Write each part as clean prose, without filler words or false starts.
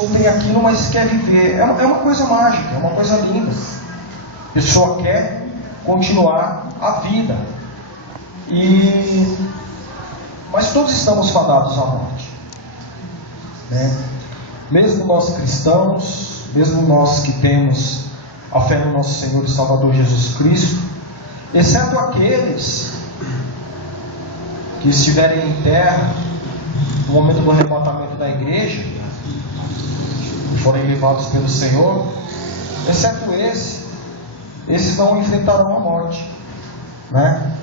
isso ou tem aquilo, mas quer viver. É uma coisa mágica, é uma coisa linda. A pessoa quer continuar a vida. Mas todos estamos fadados à morte, né? Mesmo nós cristãos, mesmo nós que temos a fé no nosso Senhor e Salvador Jesus Cristo, exceto aqueles que estiverem em terra no momento do arrebatamento da igreja e forem levados pelo Senhor, exceto esses não enfrentarão a morte, né?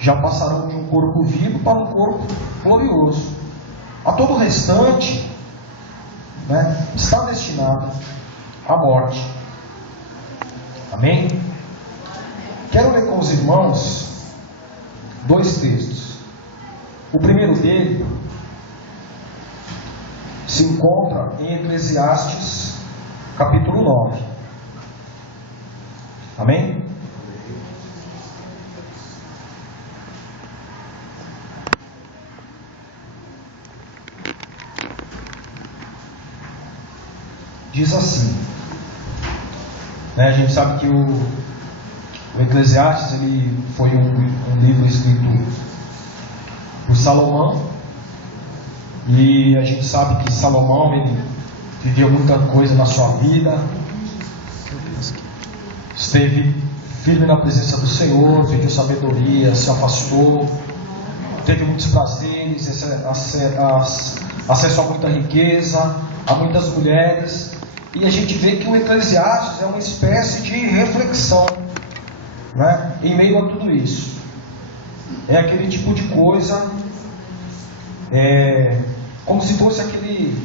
Já passarão de um corpo vivo para um corpo glorioso. A todo o restante, né, está destinado à morte. Amém? Quero ler com os irmãos 2 textos. O primeiro dele se encontra em Eclesiastes, capítulo 9. Amém? Diz assim, né, a gente sabe que o Eclesiastes ele foi um livro escrito por Salomão, e a gente sabe que Salomão ele viveu muita coisa na sua vida, esteve firme na presença do Senhor, pediu sabedoria, se afastou, teve muitos prazeres, acesso a muita riqueza, a muitas mulheres. E a gente vê que o Eclesiastes é uma espécie de reflexão, né, em meio a tudo isso. É aquele tipo de coisa, como se fosse aquele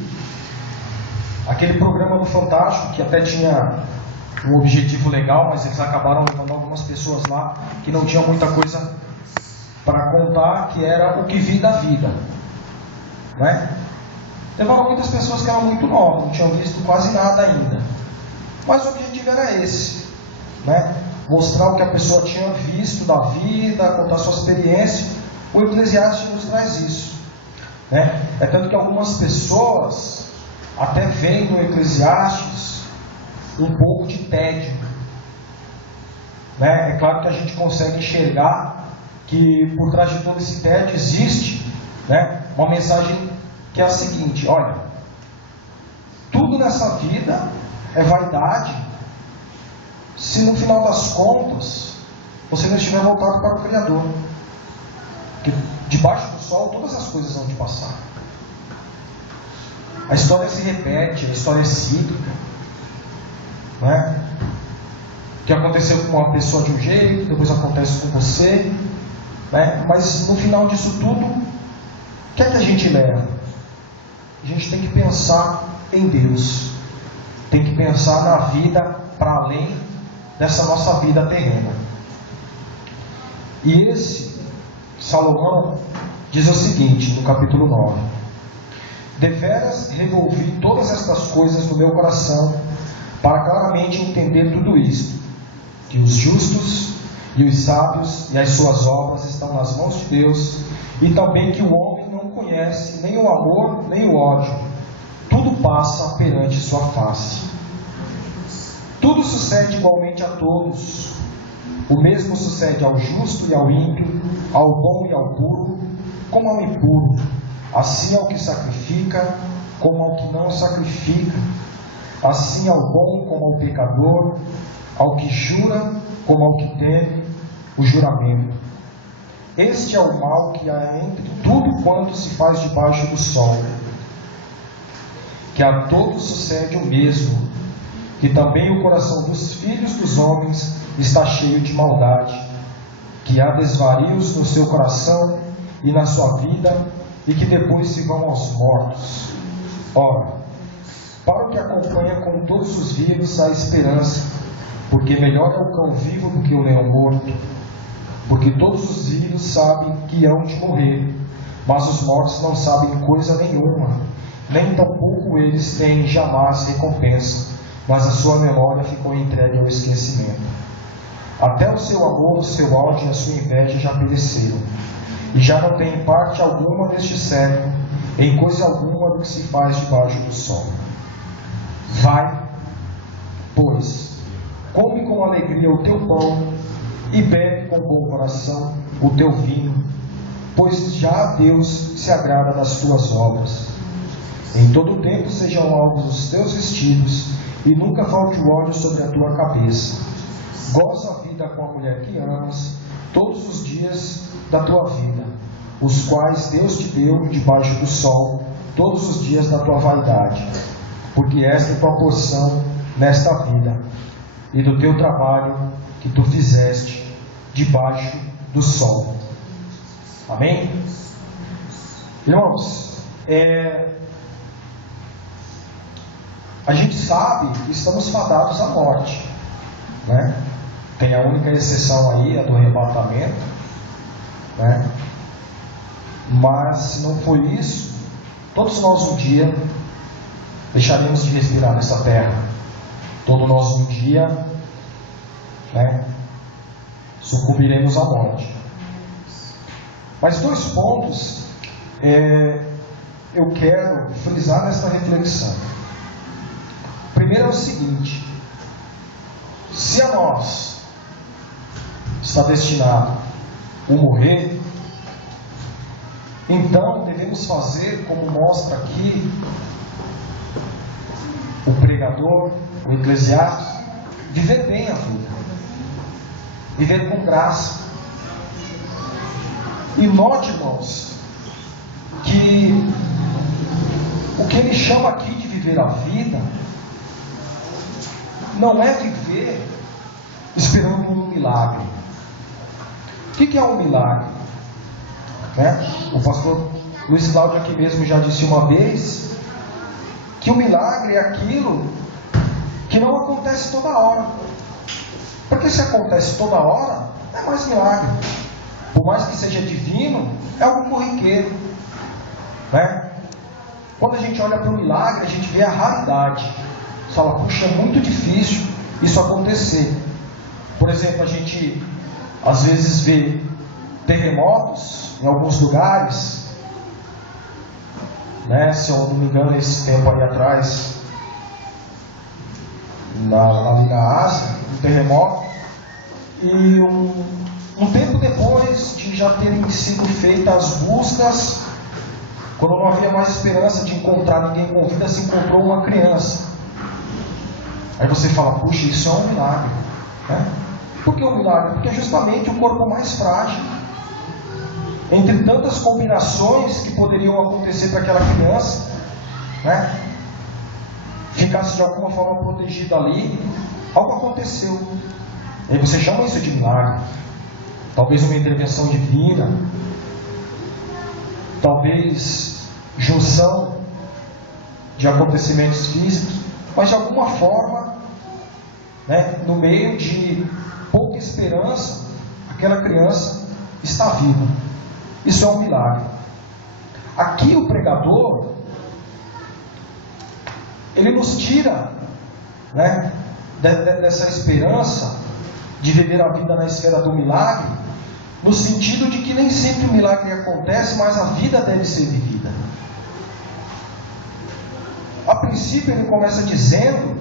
programa do Fantástico, que até tinha um objetivo legal, mas eles acabaram levando algumas pessoas lá que não tinham muita coisa para contar, que era o que vi da vida, né? Levaram muitas pessoas que eram muito novas, não tinham visto quase nada ainda. Mas o objetivo era esse, né? Mostrar o que a pessoa tinha visto da vida, contar sua experiência. O Eclesiastes nos traz isso, né? É tanto que algumas pessoas até veem no Eclesiastes um pouco de tédio, né? É claro que a gente consegue enxergar que por trás de todo esse tédio existe, né, uma mensagem que é a seguinte: olha, tudo nessa vida é vaidade, se no final das contas você não estiver voltado para o Criador. Porque debaixo do sol todas as coisas vão te passar. A história se repete, a história é cíclica, né? O que aconteceu com uma pessoa de um jeito, depois acontece com você, né? Mas no final disso tudo, o que é que a gente leva? A gente tem que pensar em Deus, tem que pensar na vida para além dessa nossa vida terrena. E esse Salomão diz o seguinte no capítulo 9: deveras revolvi todas estas coisas no meu coração, para claramente entender tudo isto, que os justos e os sábios e as suas obras estão nas mãos de Deus, e também que o homem não conhece nem o amor nem o ódio, tudo passa perante sua face. Tudo sucede igualmente a todos, o mesmo sucede ao justo e ao ímpio, ao bom e ao puro, como ao impuro, assim ao que sacrifica, como ao que não sacrifica, assim ao bom como ao pecador, ao que jura como ao que teme o juramento. Este é o mal que há entre tudo quanto se faz debaixo do sol, que a todos sucede o mesmo, que também o coração dos filhos dos homens está cheio de maldade, que há desvarios no seu coração e na sua vida, e que depois se vão aos mortos. Ora, para o que acompanha com todos os vivos a esperança, porque melhor é o cão vivo do que o leão morto, porque todos os vivos sabem que hão de morrer, mas os mortos não sabem coisa nenhuma, nem tampouco eles têm jamais recompensa, mas a sua memória ficou entregue ao esquecimento. Até o seu amor, o seu ódio e a sua inveja já pereceram, e já não tem parte alguma deste século, em coisa alguma do que se faz debaixo do sol. Vai, pois, come com alegria o teu pão e bebe com bom coração o teu vinho, pois já Deus se agrada das tuas obras. Em todo tempo sejam alvos os teus vestidos, e nunca falte o óleo sobre a tua cabeça. Goza a vida com a mulher que amas, todos os dias da tua vida, os quais Deus te deu debaixo do sol, todos os dias da tua vaidade, porque esta é tua porção nesta vida, e do teu trabalho que tu fizeste debaixo do sol. Amém? Irmãos, a gente sabe que estamos fadados à morte, né? Tem a única exceção aí, a do arrebatamento, né? Mas se não for isso, todos nós um dia deixaremos de respirar nessa terra. Todos nós um dia, né, sucumbiremos à morte. Mas 2 pontos eu quero frisar nesta reflexão. O primeiro é o seguinte: se a nós está destinado o morrer, então devemos fazer, como mostra aqui o pregador, o Eclesiastes, viver bem a vida, viver com graça. E note, irmãos, que o que ele chama aqui de viver a vida não é viver esperando um milagre. O que é um milagre? Né? O pastor Luiz Cláudio aqui mesmo já disse uma vez que o milagre é aquilo que não acontece toda hora. Porque se acontece toda hora, não é mais milagre. Por mais que seja divino, é algo corriqueiro, né? Quando a gente olha para o milagre, a gente vê a raridade. Você fala, puxa, é muito difícil isso acontecer. Por exemplo, a gente às vezes vê terremotos em alguns lugares, né? Se eu não me engano, esse tempo aí atrás, ali na Ásia, um terremoto, e um tempo depois de já terem sido feitas as buscas, quando não havia mais esperança de encontrar ninguém com vida, se encontrou uma criança. Aí você fala, puxa, isso é um milagre, né? Por que um milagre? Porque é justamente o corpo mais frágil, entre tantas combinações que poderiam acontecer para aquela criança, né, ficasse de alguma forma protegida ali, algo aconteceu. E aí você chama isso de milagre. Talvez uma intervenção divina, talvez junção de acontecimentos físicos, mas de alguma forma, né, no meio de pouca esperança, aquela criança está viva. Isso é um milagre. Aqui o pregador, ele nos tira, né, dessa esperança de viver a vida na esfera do milagre, no sentido de que nem sempre o milagre acontece, mas a vida deve ser vivida. A princípio ele começa dizendo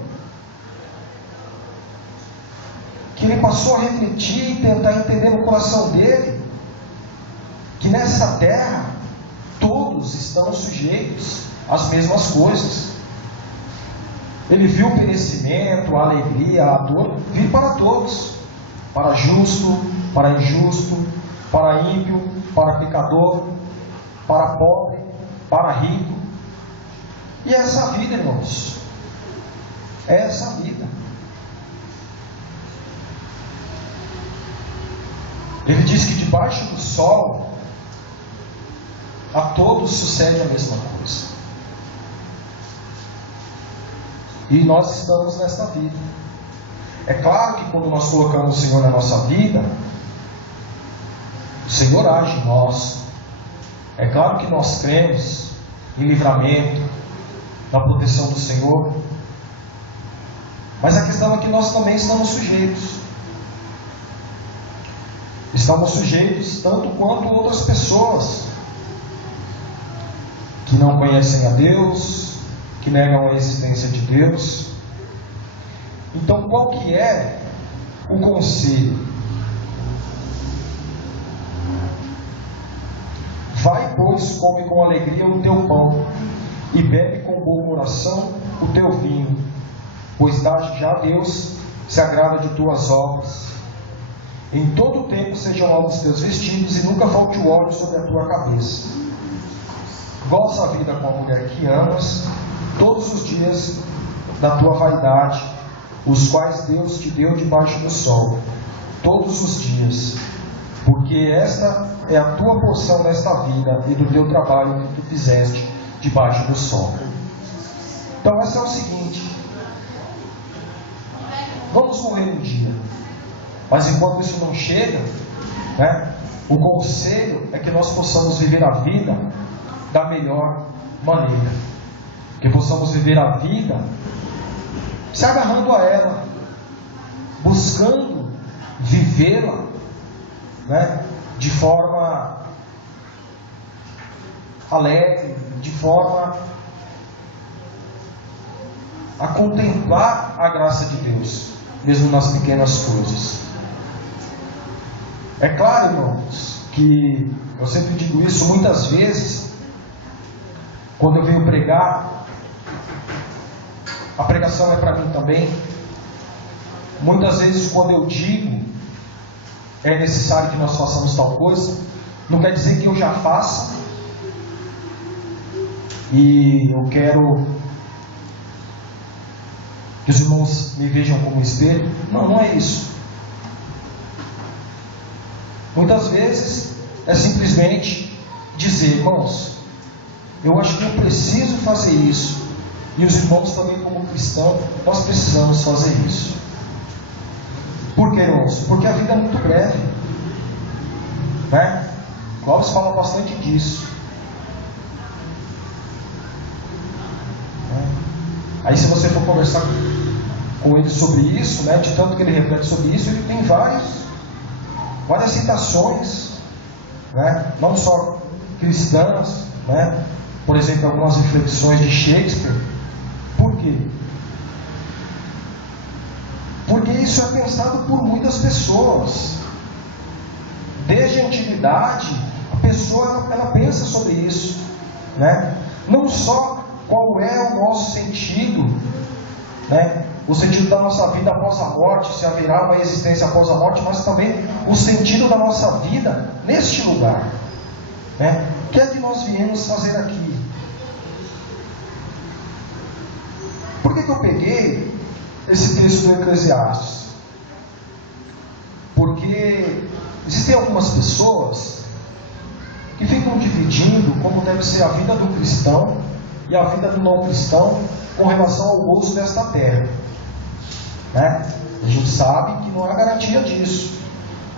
que ele passou a refletir e tentar entender no coração dele que nessa terra todos estão sujeitos às mesmas coisas. Ele viu o perecimento, a alegria, a dor vir para todos, para justo, para injusto, para ímpio, para pecador, para pobre, para rico. E é essa vida, irmãos, é essa vida. Ele diz que debaixo do sol a todos sucede a mesma coisa. E nós estamos nesta vida. É claro que quando nós colocamos o Senhor na nossa vida, o Senhor age em nós. É claro que nós cremos em livramento, na proteção do Senhor. Mas a questão é que nós também estamos sujeitos. Estamos sujeitos tanto quanto outras pessoas que não conhecem a Deus, que negam a existência de Deus. Então, qual que é o conselho? Vai, pois, come com alegria o teu pão, e bebe com bom coração o teu vinho, pois já Deus se agrada de tuas obras. Em todo o tempo sejam alvos teus vestidos, e nunca falte o óleo sobre a tua cabeça. Goza a vida com a mulher que amas, todos os dias da tua vaidade, os quais Deus te deu debaixo do sol, todos os dias, porque esta é a tua porção nesta vida e do teu trabalho que tu fizeste debaixo do sol. Então, essa é o seguinte: vamos morrer um dia, mas enquanto isso não chega, né, o conselho é que nós possamos viver a vida da melhor maneira, que possamos viver a vida se agarrando a ela, buscando vivê-la, né, de forma alegre, de forma a contemplar a graça de Deus, mesmo nas pequenas coisas. É claro, irmãos, que eu sempre digo isso, muitas vezes, quando eu venho pregar, a pregação é para mim também. Muitas vezes, quando eu digo é necessário que nós façamos tal coisa, não quer dizer que eu já faça e eu quero que os irmãos me vejam como espelho. Não, não é isso. Muitas vezes é simplesmente dizer: irmãos, eu acho que eu preciso fazer isso, e os irmãos também, como cristãos, nós precisamos fazer isso. Por que, irmãos? Porque a vida é muito breve, né? Clóvis fala bastante disso, né? Aí, se você for conversar com ele sobre isso, né, de tanto que ele reflete sobre isso, ele tem várias citações, né, não só cristãs, né, por exemplo, algumas reflexões de Shakespeare. Por quê? Porque isso é pensado por muitas pessoas. Desde a antiguidade, a pessoa ela pensa sobre isso, né? Não só qual é o nosso sentido, né? O sentido da nossa vida após a morte, se haverá uma existência após a morte, mas também o sentido da nossa vida neste lugar, né? O que é que nós viemos fazer aqui? Por que eu peguei esse texto do Eclesiastes? Porque existem algumas pessoas que ficam dividindo como deve ser a vida do cristão e a vida do não cristão com relação ao gozo desta terra, né? A gente sabe que não há garantia disso.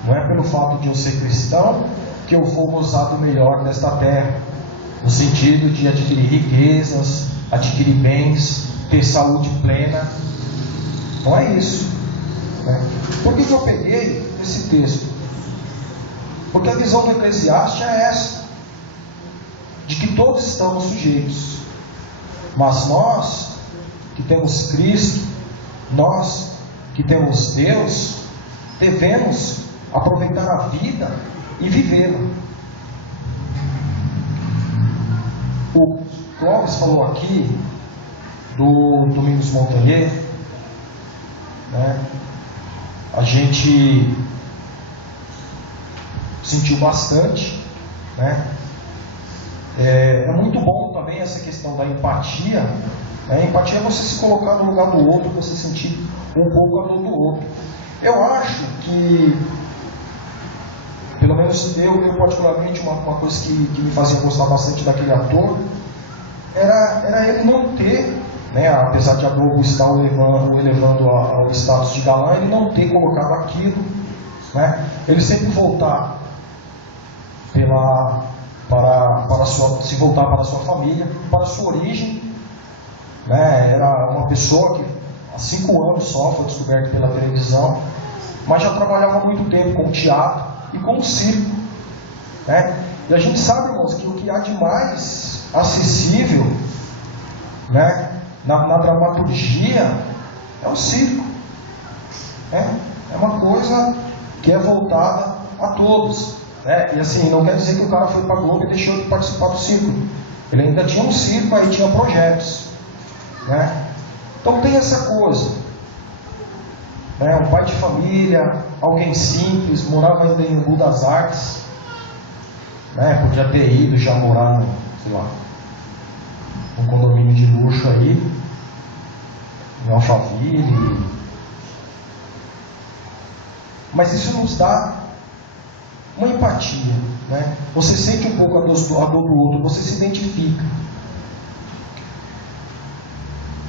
Não é pelo fato de eu ser cristão que eu vou gozar do melhor desta terra, no sentido de adquirir riquezas, adquirir bens, ter saúde plena. Não é isso, né? Por que eu peguei esse texto? Porque a visão do Eclesiastes é essa, de que todos estamos sujeitos, mas nós que temos Cristo, nós que temos Deus, devemos aproveitar a vida e vivê-la. O Clóvis falou aqui do Domingos Montagnier, né? A gente sentiu bastante, né? É muito bom também essa questão da empatia, né? A empatia é você se colocar no lugar do outro, você sentir um pouco a dor do outro. Eu acho que, pelo menos eu particularmente, uma coisa que me fazia gostar bastante daquele ator era ele não ter, né, apesar de a Globo estar o elevando ao status de galã, ele não ter colocado aquilo, né? Ele sempre voltar se voltar para a sua família, para a sua origem, né? Era uma pessoa que há 5 anos só foi descoberta pela televisão, mas já trabalhava há muito tempo com teatro e com circo, né? E a gente sabe, irmãos, que o que há de mais acessível, né, na dramaturgia, é um circo. É uma coisa que é voltada a todos. E assim, não quer dizer que o cara foi para a Globo e deixou de participar do circo. Ele ainda tinha um circo, aí tinha projetos. Então tem essa coisa. Um pai de família, alguém simples, morava ainda em Embu das Artes. Podia ter ido já morar num condomínio de luxo aí, em Alphaville. Mas isso nos dá uma empatia. Você sente um pouco a dor do outro, você se identifica.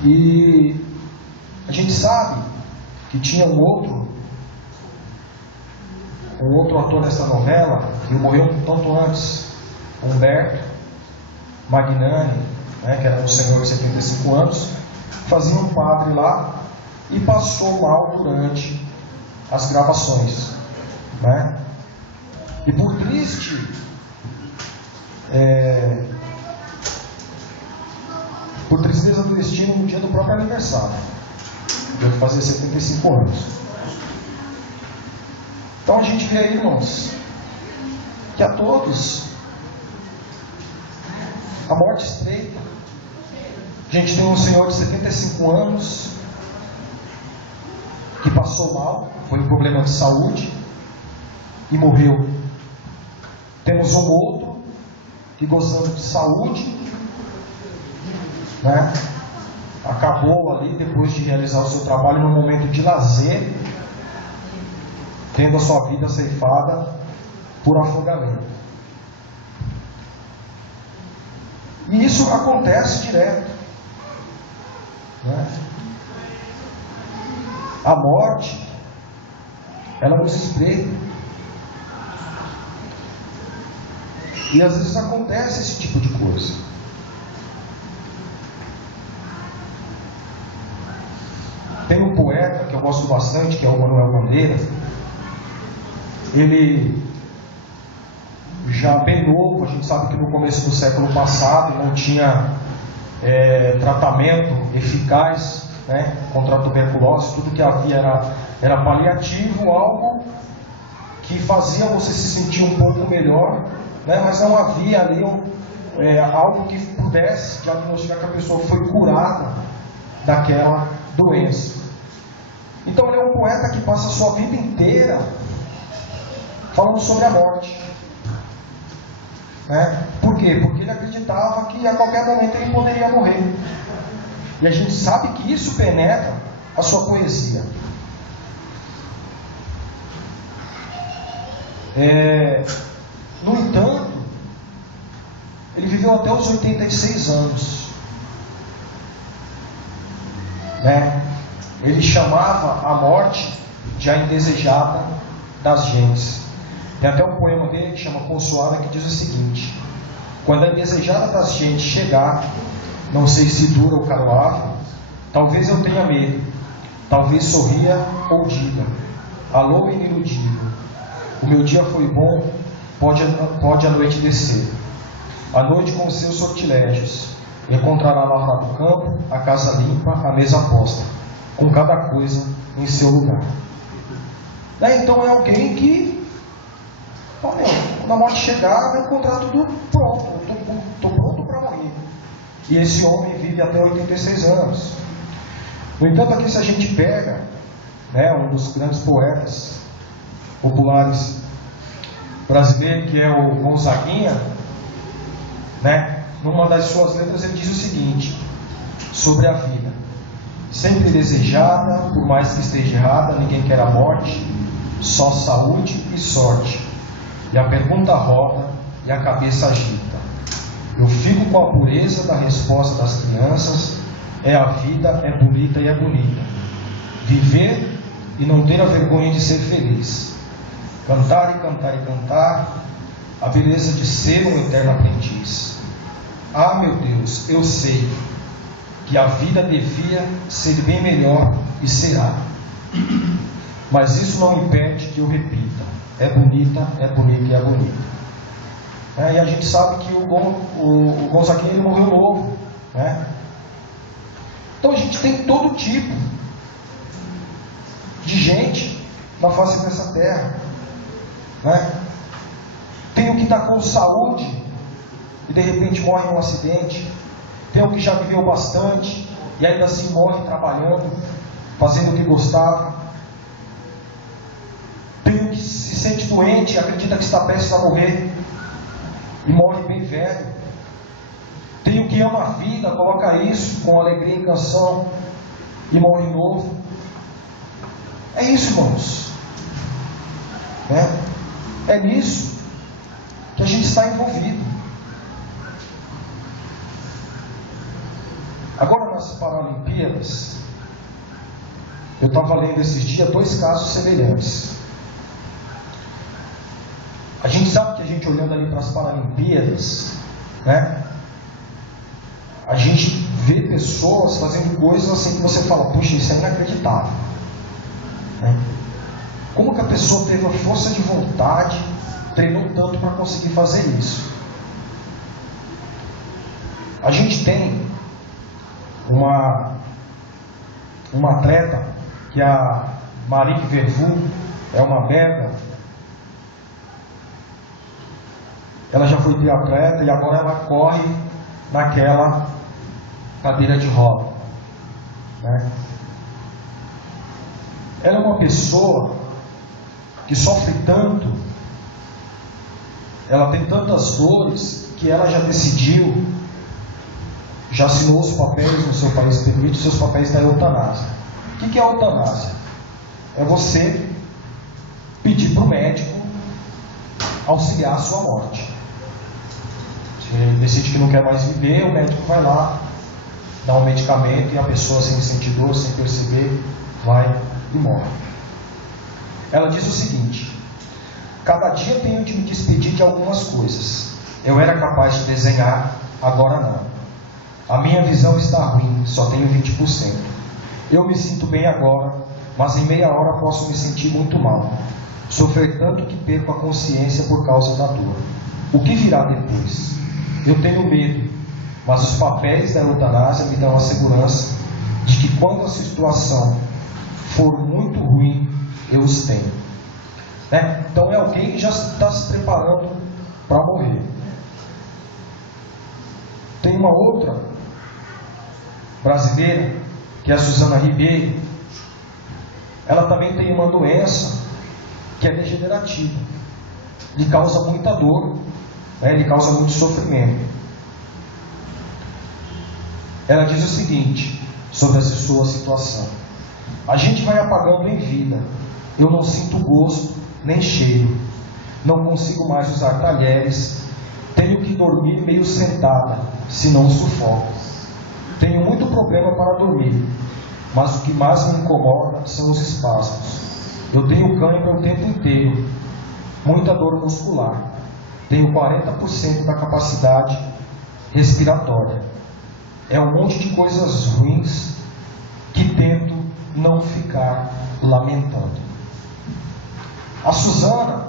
E a gente sabe que tinha um outro ator nessa novela, que morreu um tanto antes, Humberto Magnani, que era um senhor de 75 anos, fazia um padre lá e passou mal durante as gravações. E por tristeza do destino, no dia do próprio aniversário, dia de fazer 75 anos. Então a gente vê aí, irmãos, que a todos a morte estreita. A gente tem um senhor de 75 anos que passou mal, foi um problema de saúde e morreu. Temos um outro que, gozando de saúde, acabou ali, depois de realizar o seu trabalho, num momento de lazer, tendo a sua vida ceifada por afogamento. E isso acontece direto. A morte, ela nos espreita. E às vezes acontece esse tipo de coisa. Tem um poeta que eu gosto bastante, que é o Manuel Bandeira. Ele, já bem novo, a gente sabe que no começo do século passado não tinha tratamento eficaz contra a tuberculose. Tudo que havia era paliativo, algo que fazia você se sentir um pouco melhor, mas não havia ali algo que pudesse diagnosticar que a pessoa foi curada daquela doença. Então ele é um poeta que passa a sua vida inteira falando sobre a morte. Por quê? Porque ele acreditava que a qualquer momento ele poderia morrer. E a gente sabe que isso penetra a sua poesia. No entanto, ele viveu até os 86 anos. Ele chamava a morte de a indesejada das gentes. Tem até um poema dele que chama Consoada, que diz o seguinte: quando a indesejada das gentes chegar, não sei se dura ou canoável, talvez eu tenha medo, talvez sorria ou diga: alô, iniludível, o meu dia foi bom, pode a noite descer. A noite com os seus sortilégios encontrará a lavra do campo, a casa limpa, a mesa posta, com cada coisa em seu lugar. Então é alguém que, quando a morte chegar, vai encontrar tudo pronto. Estou pronto para morrer. E esse homem vive até 86 anos. No entanto, aqui se a gente pega um dos grandes poetas populares brasileiros, que é o Gonzaguinha, numa das suas letras ele diz o seguinte sobre a vida: sempre desejada, por mais que esteja errada, ninguém quer a morte, só saúde e sorte. E a pergunta roda e a cabeça agita. Eu fico com a pureza da resposta das crianças: é a vida, é bonita e é bonita. Viver e não ter a vergonha de ser feliz. Cantar e cantar e cantar, a beleza de ser um eterno aprendiz. Ah, meu Deus, eu sei que a vida devia ser bem melhor e será. Mas isso não impede que eu repita: é bonita, é bonita e é bonita. E a gente sabe que o Gonzaguinha ele morreu novo. Então a gente tem todo tipo de gente na face dessa terra, né? Tem o que está com saúde e de repente morre em um acidente. Tem o que já viveu bastante e ainda assim morre trabalhando, fazendo o que gostava. Tem o que se sente doente, acredita que está prestes a morrer e morre bem velho. Tem o que ama a vida, coloca isso com alegria em canção e morre novo. É isso, irmãos. É nisso que a gente está envolvido. Agora nas Paralimpíadas, eu estava lendo esses dias 2 casos semelhantes. A gente sabe que a gente olhando ali para as Paralimpíadas, né? A gente vê pessoas fazendo coisas assim que você fala, puxa, isso é inacreditável. Né? Como que a pessoa teve a força de vontade, treinou tanto para conseguir fazer isso? A gente tem uma atleta, que é a Marique Vervu, é uma belga. Ela já foi triatleta e agora ela corre naquela cadeira de roda, né? Ela é uma pessoa que sofre tanto, ela tem tantas dores, que ela já decidiu, já assinou os papéis no seu país, permite os seus papéis da eutanásia. O que é a eutanásia? É você pedir para o médico auxiliar a sua morte. Você decide que não quer mais viver, o médico vai lá, dá um medicamento e a pessoa, sem sentir dor, sem perceber, vai e morre. Ela diz o seguinte: cada dia tenho de me despedir de algumas coisas. Eu era capaz de desenhar, agora não. A minha visão está ruim, só tenho 20%. Eu me sinto bem agora, mas em meia hora posso me sentir muito mal. Sofrer tanto que perco a consciência por causa da dor. O que virá depois? Eu tenho medo, mas os papéis da eutanásia me dão a segurança de que quando a situação for muito ruim, eu os tenho. Né? Então é alguém que já está se preparando para morrer. Tem uma outra brasileira, que é a Suzana Ribeiro. Ela também tem uma doença que é degenerativa. Lhe causa muita dor, né? Lhe causa muito sofrimento. Ela diz o seguinte sobre essa sua situação: a gente vai apagando em vida. Eu não sinto gosto nem cheiro. Não consigo mais usar talheres. Tenho que dormir meio sentada, senão sufoco. Tenho muito problema para dormir, mas o que mais me incomoda são os espasmos. Eu tenho cãibra o tempo inteiro, muita dor muscular. Tenho 40% da capacidade respiratória. É um monte de coisas ruins que tento não ficar lamentando. A Suzana,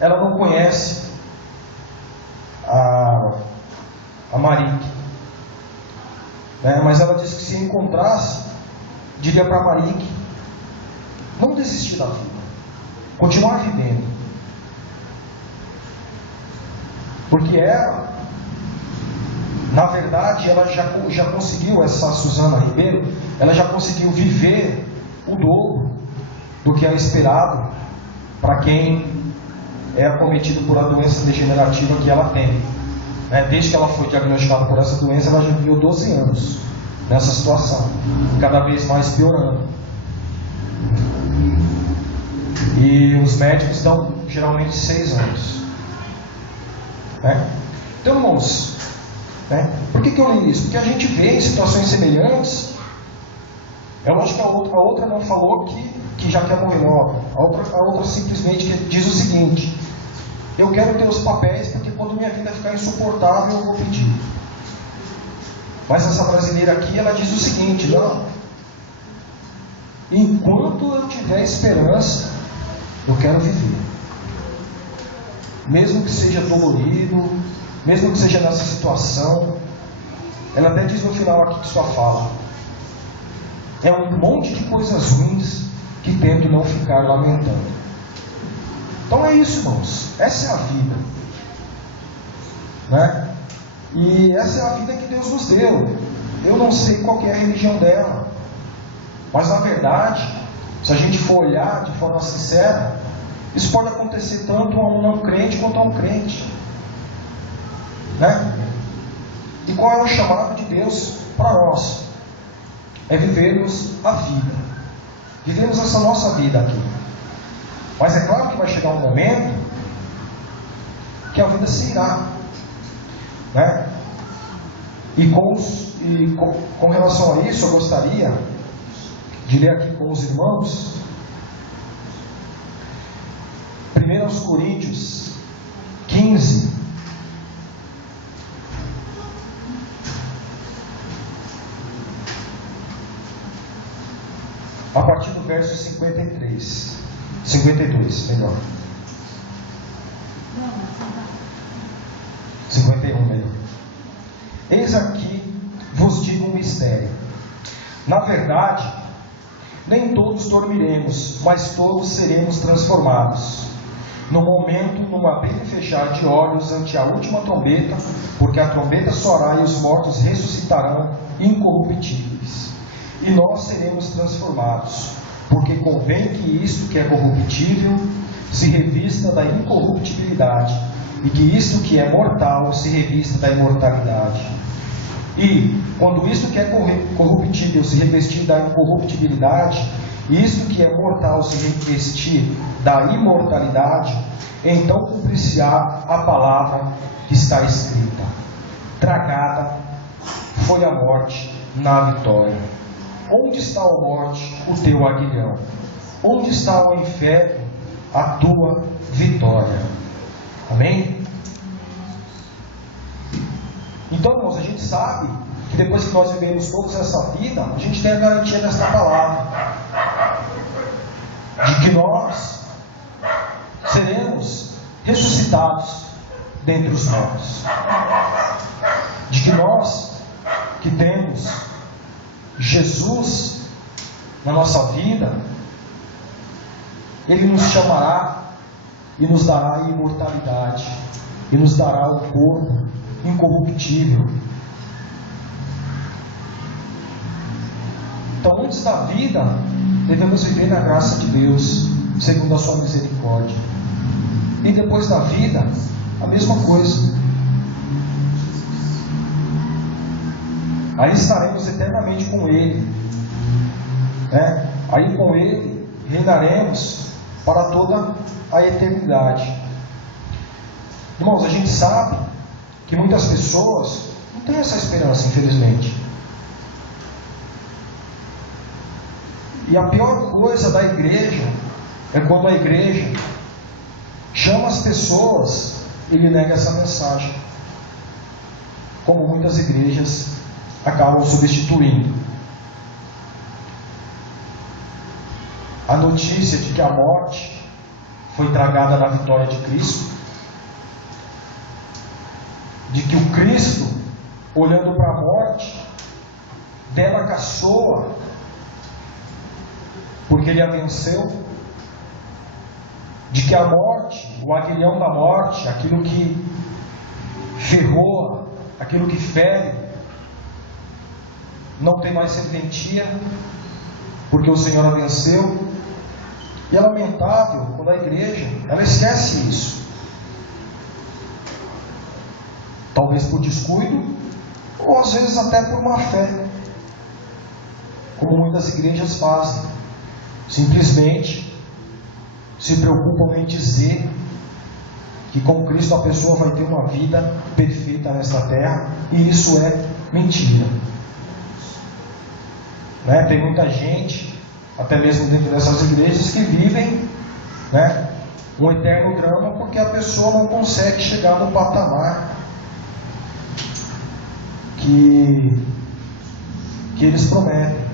ela não conhece a Marique, né? Mas ela disse que se encontrasse, diria para a Marique não desistir da vida, continuar vivendo, porque ela, na verdade, ela já conseguiu, essa Suzana Ribeiro, ela já conseguiu viver o dobro do que era esperado para quem é acometido por a doença degenerativa que ela tem. Desde que ela foi diagnosticada por essa doença, ela já viveu 12 anos nessa situação, cada vez mais piorando. E os médicos dão geralmente 6 anos. Então, irmãos, por que eu li isso? Porque a gente vê em situações semelhantes. É lógico que a outra não falou que já quer morrer logo. A outra simplesmente diz o seguinte: eu quero ter os papéis, porque quando minha vida ficar insuportável eu vou pedir. Mas essa brasileira aqui, ela diz o seguinte: não, enquanto eu tiver esperança, eu quero viver. Mesmo que seja dolorido, mesmo que seja nessa situação. Ela até diz no final aqui de sua fala: é um monte de coisas ruins que tento não ficar lamentando. Então é isso, irmãos. Essa é a vida, né? E essa é a vida que Deus nos deu. Eu não sei qual que é a religião dela, mas na verdade, se a gente for olhar de forma sincera, isso pode acontecer tanto a um não crente quanto a um crente, né? E qual é o chamado de Deus para nós? É vivermos a vida, vivemos essa nossa vida aqui. Mas é claro que vai chegar um momento que a vida se irá, né? E com relação a isso, eu gostaria de ler aqui com os irmãos 1 Coríntios 15, a partir do verso 52, melhor. 51, melhor. Eis aqui vos digo um mistério. Na verdade, nem todos dormiremos, mas todos seremos transformados. No momento, num abrir e fechar de olhos ante a última trombeta, porque a trombeta soará e os mortos ressuscitarão incorruptíveis. E nós seremos transformados, porque convém que isto que é corruptível se revista da incorruptibilidade, e que isto que é mortal se revista da imortalidade. E, quando isto que é corruptível se revestir da incorruptibilidade, e isto que é mortal se revestir da imortalidade, então cumprir-se-á a palavra que está escrita: tragada foi a morte na vitória. Onde está, ó morte, o teu aguilhão? Onde está, ó inferno, a tua vitória? Amém? Então, irmãos, a gente sabe que depois que nós vivemos toda essa vida, a gente tem a garantia desta palavra, de que nós seremos ressuscitados dentre os mortos, de que nós que temos Jesus na nossa vida, Ele nos chamará e nos dará a imortalidade, e nos dará o corpo incorruptível. Então, antes da vida, devemos viver na graça de Deus, segundo a sua misericórdia. E depois da vida, a mesma coisa. Aí estaremos eternamente com Ele, né? Aí com Ele reinaremos para toda a eternidade. Irmãos, a gente sabe que muitas pessoas não têm essa esperança, infelizmente. E a pior coisa da igreja é quando a igreja chama as pessoas e lhe nega essa mensagem, como muitas igrejas acabam substituindo. A notícia de que a morte foi tragada na vitória de Cristo, de que o Cristo, olhando para a morte, dela caçoa, porque Ele a venceu, de que a morte, o aguilhão da morte, aquilo que ferroa, aquilo que fere, não tem mais serventia, porque o Senhor a venceu. E é lamentável quando a igreja, ela esquece isso. Talvez por descuido, ou às vezes até por má fé, como muitas igrejas fazem. Simplesmente se preocupam em dizer que com Cristo a pessoa vai ter uma vida perfeita nesta terra, e isso é mentira. Né? Tem muita gente, até mesmo dentro dessas igrejas, que vivem, né, um eterno drama, porque a pessoa não consegue chegar no patamar que eles prometem.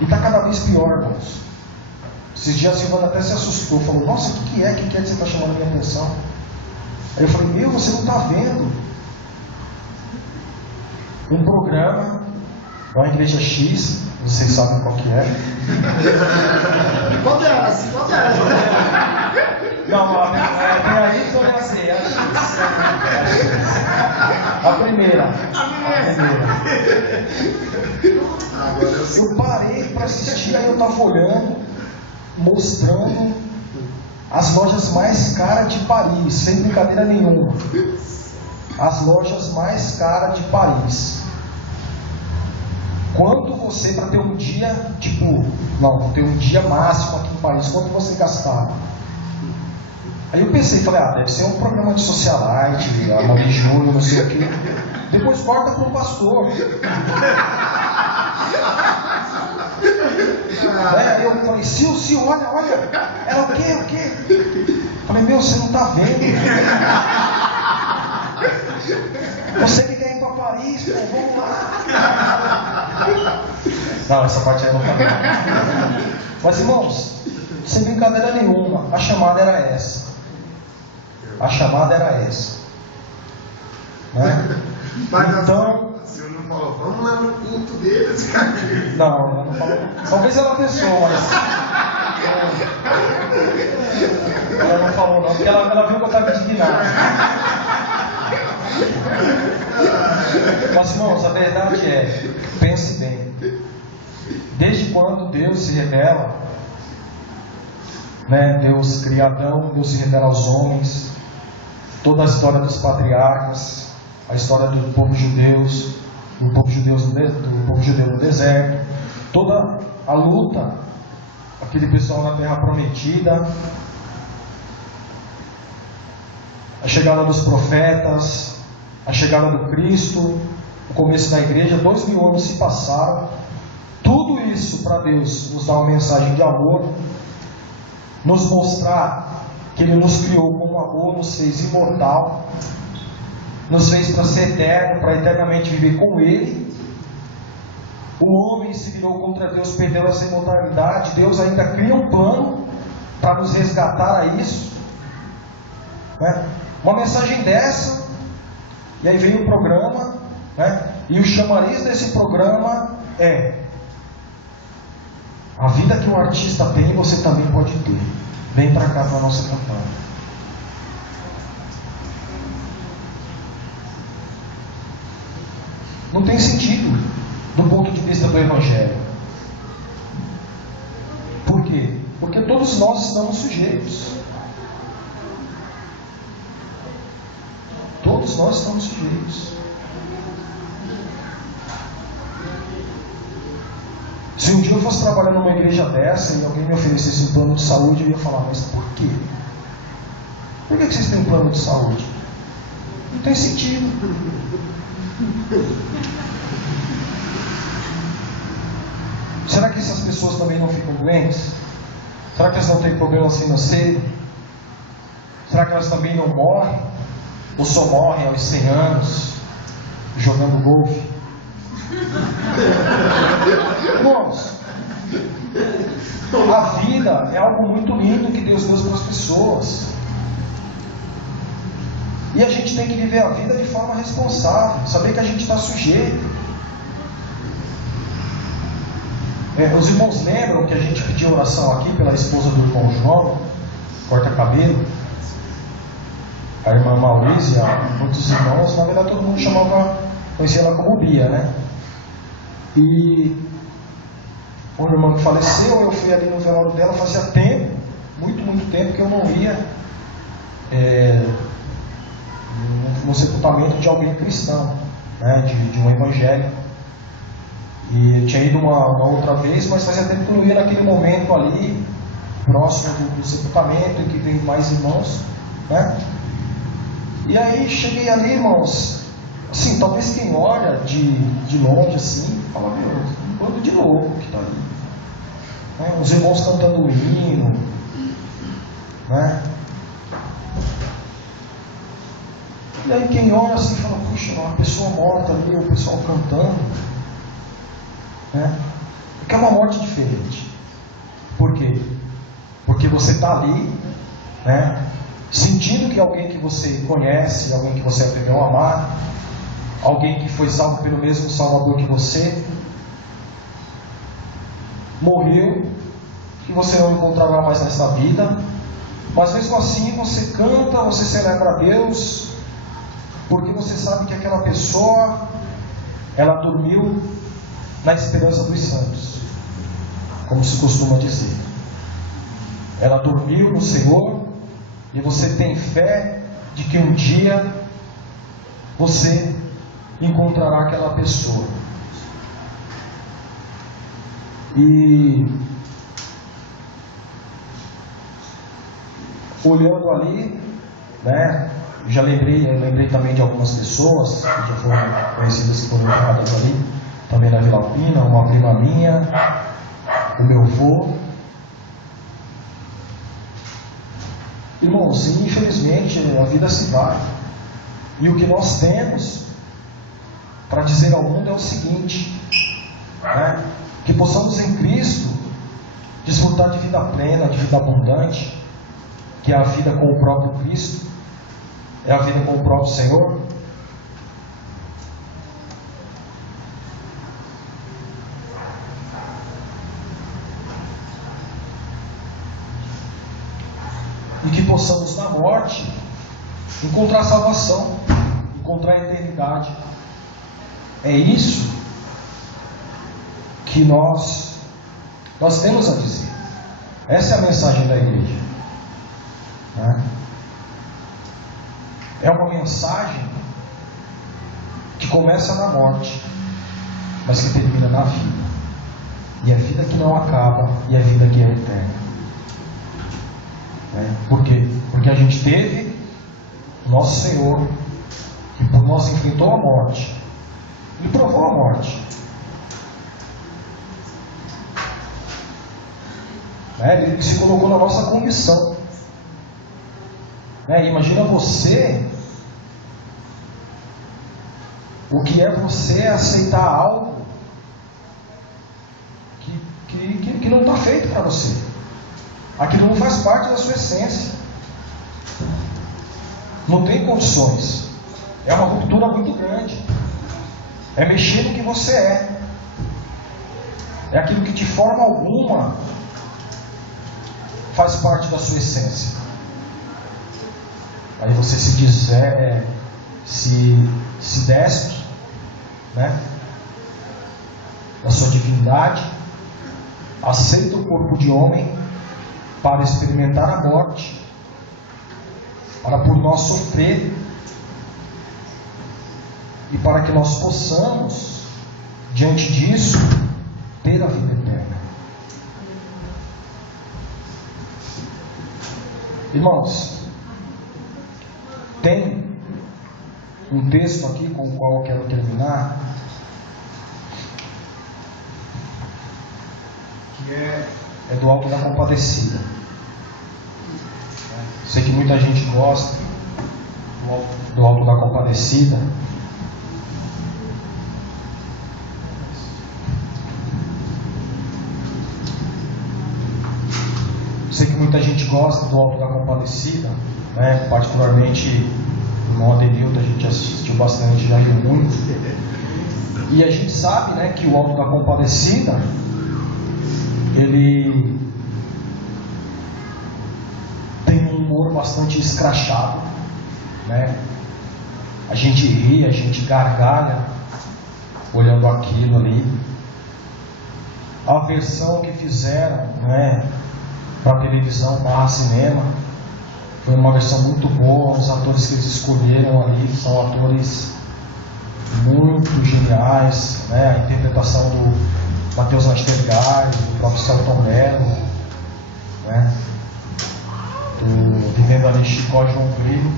E está cada vez pior, irmãos. Esses dias a Silvana até se assustou, falou: nossa, o que é que você está chamando a minha atenção? Aí eu falei: você não está vendo um programa uma igreja X, vocês sabem qual que é. Qual delas? Qual delas? Não, tem a Y e a Z, a primeira. Eu parei para assistir, aí eu estava olhando, mostrando as lojas mais caras de Paris, sem brincadeira nenhuma. As lojas mais caras de Paris. Quanto você, para ter um dia, ter um dia máximo aqui em Paris, quanto você gastava? Aí eu pensei, falei, deve ser um programa de socialite, a Mauri Júnior, não sei o quê. Depois corta para um pastor. Eu falei, Sil, olha, era o quê? Falei, meu, você não está vendo? Você que quer ir para Paris, pô, vamos lá. Não, essa parte aí não tá bem. Mas irmãos, sem brincadeira nenhuma, a chamada era essa. Né? Mas então, o senhor não falou, vamos lá no culto deles, cara. Não, ela não falou. Talvez ela pensou, mas. Ela não falou, não, porque ela viu que eu estava indignado. Mas, irmãos, a verdade é: pense bem. Desde quando Deus se revela, né? Deus cria Adão, Deus se revela aos homens, toda a história dos patriarcas, a história do povo judeu no deserto, toda a luta, aquele pessoal na terra prometida, a chegada dos profetas, a chegada do Cristo, o começo da igreja, 2000 anos se passaram. Tudo isso para Deus nos dar uma mensagem de amor, nos mostrar que Ele nos criou com amor, nos fez imortal, nos fez para ser eterno, para eternamente viver com Ele. O homem se virou contra Deus, perdeu essa imortalidade. Deus ainda cria um plano para nos resgatar a isso, né? Uma mensagem dessa, e aí vem o programa, né? E o chamariz desse programa é: a vida que o artista tem, você também pode ter. Vem para cá para a nossa campanha. Não tem sentido do ponto de vista do Evangelho. Por quê? Porque todos nós estamos sujeitos. Todos nós estamos sujeitos. Se um dia eu fosse trabalhar numa igreja dessa e alguém me oferecesse um plano de saúde, eu ia falar, mas por quê? Por que vocês têm um plano de saúde? Não tem sentido. Será que essas pessoas também não ficam doentes? Será que elas não têm problemas financeiros? Será que elas também não morrem? Ou só morrem aos 100 anos jogando golfe? Irmãos, a vida é algo muito lindo que Deus deu para as pessoas. E a gente tem que viver a vida de forma responsável, saber que a gente está sujeito. Os irmãos lembram que a gente pediu oração aqui pela esposa do irmão João, corta-cabelo, a irmã Maurícia, muitos irmãos, na verdade todo mundo conhecia ela como Bia, né? E um irmão que faleceu, eu fui ali no velório dela, fazia tempo, muito tempo que eu não ia no sepultamento de alguém cristão, né? de um evangélico. E eu tinha ido uma outra vez, mas fazia tempo que eu não ia naquele momento ali, próximo do sepultamento, em que tem mais irmãos, né? E aí cheguei ali, irmãos, assim, talvez quem olha de longe assim, fala, meu, um bando de louco que está ali, né? Os irmãos cantando o hino, né? E aí quem olha assim fala, puxa, uma pessoa morta ali, o pessoal cantando, né? Porque é uma morte diferente. Por quê? Porque você está ali, né? Sentindo que alguém que você conhece, alguém que você aprendeu a amar, alguém que foi salvo pelo mesmo Salvador que você, morreu, que você não encontrará mais nesta vida, mas mesmo assim você canta, você celebra a Deus, porque você sabe que aquela pessoa, ela dormiu na esperança dos santos, como se costuma dizer. Ela dormiu no Senhor, e você tem fé de que um dia você encontrará aquela pessoa. E olhando ali, né, eu lembrei também de algumas pessoas que já foram conhecidas, que foram enterradas ali, também na Vila Alpina, uma prima minha, o meu avô. Irmãos, infelizmente a vida se vai. E o que nós temos para dizer ao mundo é o seguinte, né? Que possamos em Cristo desfrutar de vida plena, de vida abundante, que é a vida com o próprio Cristo, é a vida com o próprio Senhor. E que possamos na morte encontrar salvação, encontrar a eternidade. É isso que nós temos a dizer. Essa é a mensagem da igreja, né? É uma mensagem que começa na morte, mas que termina na vida. E é vida que não acaba, e é vida que é eterna. Por quê? Porque a gente teve o nosso Senhor, que por nós enfrentou a morte. Ele provou a morte. Ele se colocou na nossa condição. Imagina você, o que é você aceitar algo que não está feito para você. Aquilo não faz parte da sua essência. Não tem condições. É uma ruptura muito grande. É mexer no que você é. É aquilo que de forma alguma faz parte da sua essência. Aí você se despe, né, da sua divindade, aceita o corpo de homem para experimentar a morte, para por nós sofrer, e para que nós possamos, diante disso, ter a vida eterna. Irmãos, tem um texto aqui com o qual eu quero terminar, que é do Alto da Compadecida. Sei que muita gente gosta do Alto da Compadecida. Sei que muita gente gosta do Alto da Compadecida, né? Particularmente o irmão Adenildo, a gente assistiu bastante, já riu muito. E a gente sabe, né, que o Alto da Compadecida, ele tem um humor bastante escrachado, né? A gente ri, a gente gargalha olhando aquilo ali. A versão que fizeram, né, para televisão / cinema foi uma versão muito boa. Os atores que eles escolheram ali são atores muito geniais, né? A interpretação do Matheus Nastergaard, do próprio Selton Mello, né? Do Vivendo ali Chicó João Grilo,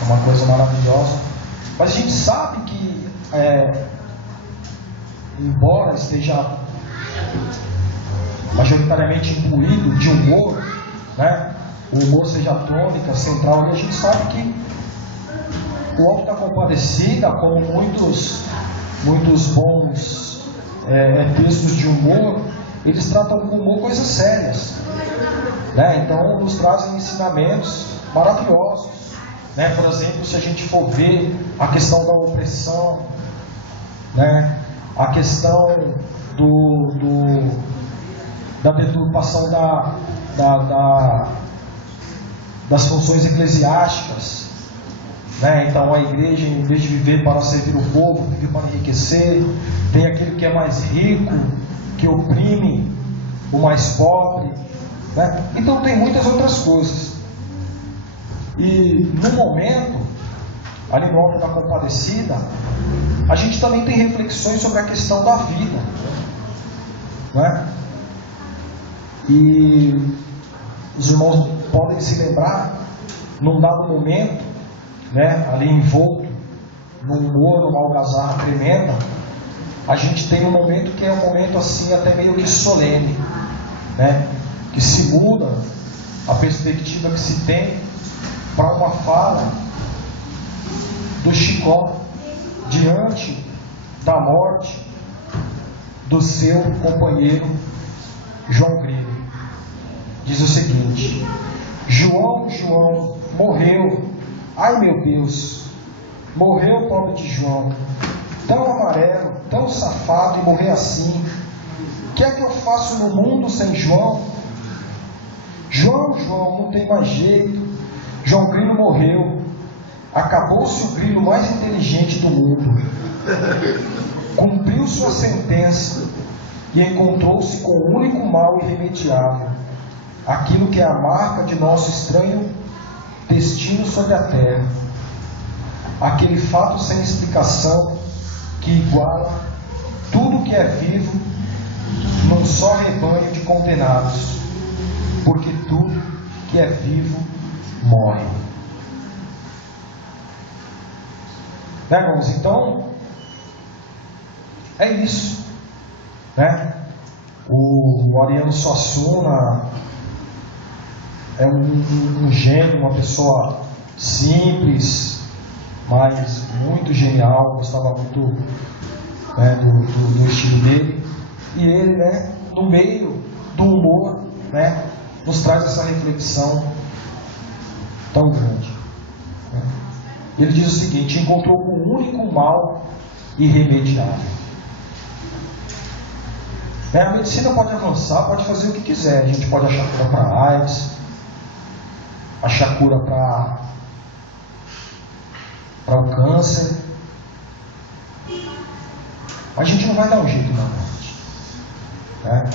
é uma coisa maravilhosa. Mas a gente sabe que embora esteja majoritariamente imbuído de humor, né? O humor seja a tônica central, e a gente sabe que o Alto da Compadecida, como muitos bons textos de humor, eles tratam com humor coisas sérias, né? Então nos trazem ensinamentos maravilhosos, né? Por exemplo, se a gente for ver a questão da opressão, né? A questão da deturpação das funções eclesiásticas, né? Então a igreja, em vez de viver para servir o povo, vive para enriquecer. Tem aquele que é mais rico, que oprime o mais pobre, né? Então tem muitas outras coisas. E no momento, ali no Alto da Compadecida, a gente também tem reflexões sobre a questão da vida, né? E os irmãos podem se lembrar, num dado momento, né, ali envolto num humor, numa algazarra tremenda, a gente tem um momento que é um momento assim até meio que solene, né, que se muda a perspectiva que se tem para uma fala do Chicó diante da morte do seu companheiro João Grilo. Diz o seguinte: João, João, morreu. Ai meu Deus, morreu o pobre de João. Tão amarelo, tão safado e morrer assim. O que é que eu faço no mundo sem João? João, João, não tem mais jeito. João Grilo morreu. Acabou-se o grilo mais inteligente do mundo. Cumpriu sua sentença e encontrou-se com o único mal irremediável, aquilo que é a marca de nosso estranho destino sobre a terra, aquele fato sem explicação que iguala tudo que é vivo num só rebanho de condenados, porque tudo que é vivo morre. Né, irmãos? Então, é isso, né? O Ariano Suassuna é um gênio, uma pessoa simples, mas muito genial. Gostava muito, né, do estilo dele. E ele, né, no meio do humor, né, nos traz essa reflexão tão grande, né? Ele diz o seguinte: encontrou com um único mal irremediável. A medicina pode avançar, pode fazer o que quiser. A gente pode achar cura para AIDS, achar cura para o câncer. A gente não vai dar um jeito na morte, né?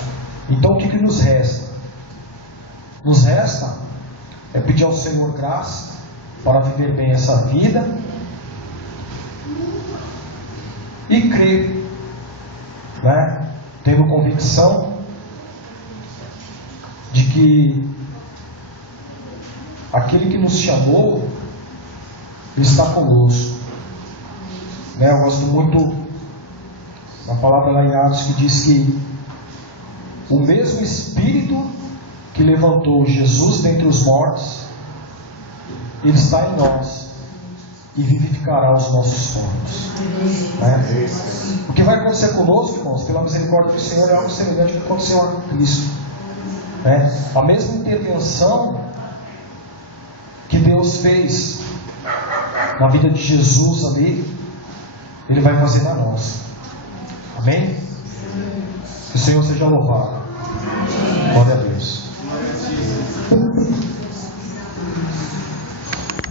Então o que nos resta? Nos resta é pedir ao Senhor graça para viver bem essa vida e crer, né? Tendo convicção de que aquele que nos chamou está conosco, né? Eu gosto muito da palavra lá em Atos que diz que o mesmo Espírito que levantou Jesus dentre os mortos, Ele está em nós e vivificará os nossos corpos, né? O que vai acontecer conosco, irmãos, pela misericórdia do Senhor, é algo semelhante ao que aconteceu com Cristo, né? A mesma intervenção que Deus fez na vida de Jesus ali, Ele vai fazer na nossa. Amém? Que o Senhor seja louvado. Glória a Deus.